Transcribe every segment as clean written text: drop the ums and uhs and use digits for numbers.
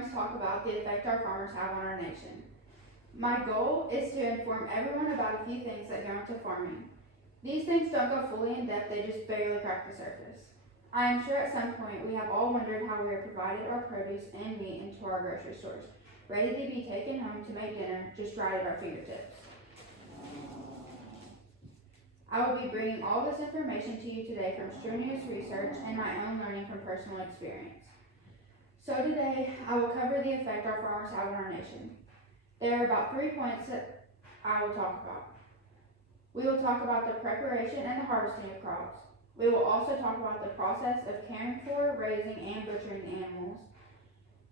going to talk about the effect our farmers have on our nation. My goal is to inform everyone about a few things that go into farming. These things don't go fully in depth, they just barely crack the surface. I am sure at some point we have all wondered how we are provided our produce and meat into our grocery stores, ready to be taken home to make dinner, just right at our fingertips. I will be bringing all this information to you today from strenuous research and my own learning from personal experience. So today, I will cover the effect our farmers have on our nation. There are about 3 points that I will talk about. We will talk about the preparation and the harvesting of crops. We will also talk about the process of caring for, raising, and butchering animals.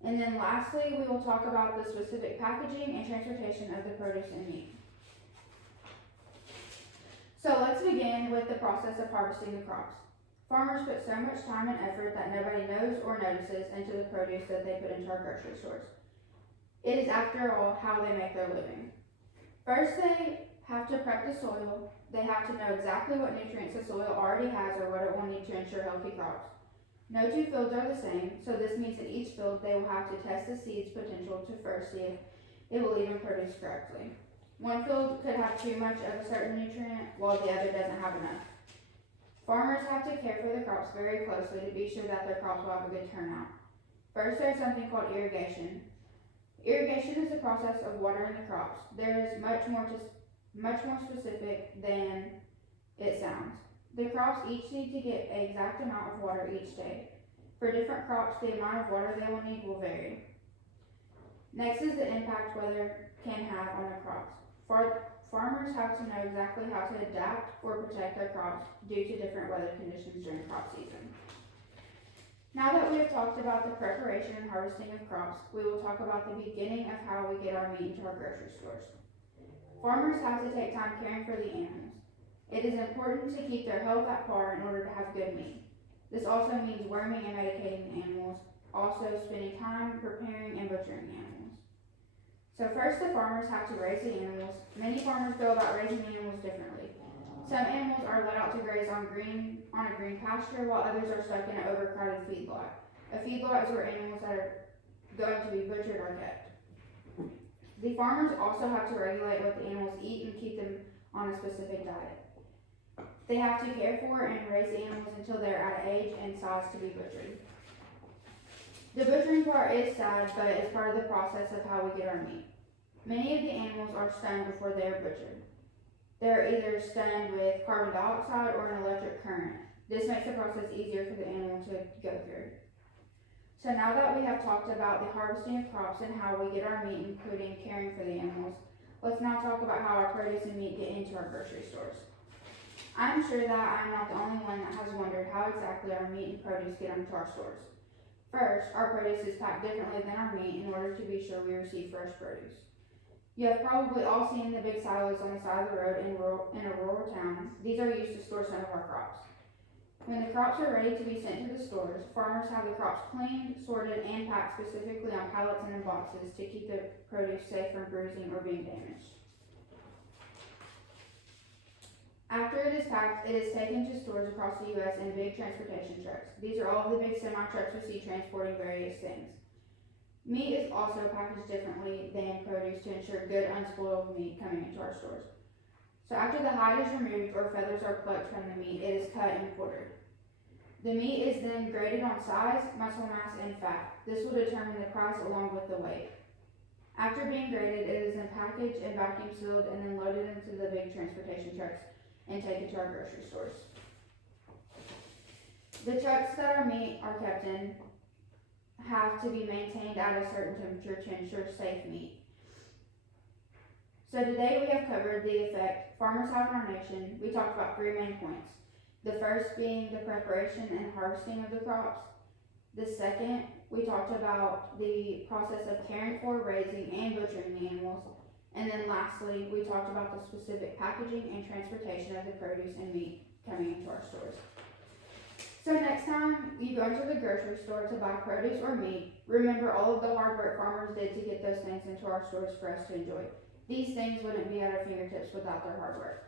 And then lastly, we will talk about the specific packaging and transportation of the produce and meat. So let's begin with the process of harvesting the crops. Farmers put so much time and effort that nobody knows or notices into the produce that they put into our grocery stores. It is, after all, how they make their living. First, they have to prep the soil. They have to know exactly what nutrients the soil already has or what it will need to ensure healthy crops. No two fields are the same, so this means in each field they will have to test the seed's potential to first see if it will even produce correctly. One field could have too much of a certain nutrient, while the other doesn't have enough. Farmers have to care for the crops very closely to be sure that their crops will have a good turnout. First, there's something called irrigation. Irrigation is the process of watering the crops. There is much more specific than it sounds. The crops each need to get an exact amount of water each day. For different crops, the amount of water they will need will vary. Next is the impact weather can have on the crops. Farmers have to know exactly how to adapt or protect their crops due to different weather conditions during crop season. Now that we have talked about the preparation and harvesting of crops, we will talk about the beginning of how we get our meat into our grocery stores. Farmers have to take time caring for the animals. It is important to keep their health at par in order to have good meat. This also means worming and medicating the animals, also spending time preparing and butchering the animals. So first, the farmers have to raise the animals. Many farmers go about raising animals differently. Some animals are let out to graze on a green pasture, while others are stuck in an overcrowded feedlot. A feedlot is where animals that are going to be butchered are kept. The farmers also have to regulate what the animals eat and keep them on a specific diet. They have to care for and raise the animals until they are at age and size to be butchered. The butchering part is sad, but it is part of the process of how we get our meat. Many of the animals are stunned before they are butchered. They are either stunned with carbon dioxide or an electric current. This makes the process easier for the animal to go through. So now that we have talked about the harvesting of crops and how we get our meat, including caring for the animals, let's now talk about how our produce and meat get into our grocery stores. I'm sure that I'm not the only one that has wondered how exactly our meat and produce get into our stores. First, our produce is packed differently than our meat in order to be sure we receive fresh produce. You have probably all seen the big silos on the side of the road in a rural town. These are used to store some of our crops. When the crops are ready to be sent to the stores, farmers have the crops cleaned, sorted, and packed specifically on pallets and in boxes to keep the produce safe from bruising or being damaged. After it is packed, it is taken to stores across the U.S. in big transportation trucks. These are all of the big semi-trucks we see transporting various things. Meat is also packaged differently than produce to ensure good unspoiled meat coming into our stores. So after the hide is removed or feathers are plucked from the meat, it is cut and quartered. The meat is then graded on size, muscle mass, and fat. This will determine the price along with the weight. After being graded, it is then packaged and vacuum sealed and then loaded into the big transportation trucks and taken to our grocery stores. The trucks that our meat are kept in have to be maintained at a certain temperature to ensure safe meat. So today we have covered the effect farmers have on our nation. We talked about 3 main points. The first being the preparation and harvesting of the crops. The second, we talked about the process of caring for, raising, and butchering the animals. And then lastly, we talked about the specific packaging and transportation of the produce and meat coming into our stores. So next time you go to the grocery store to buy produce or meat, remember all of the hard work farmers did to get those things into our stores for us to enjoy. These things wouldn't be at our fingertips without their hard work.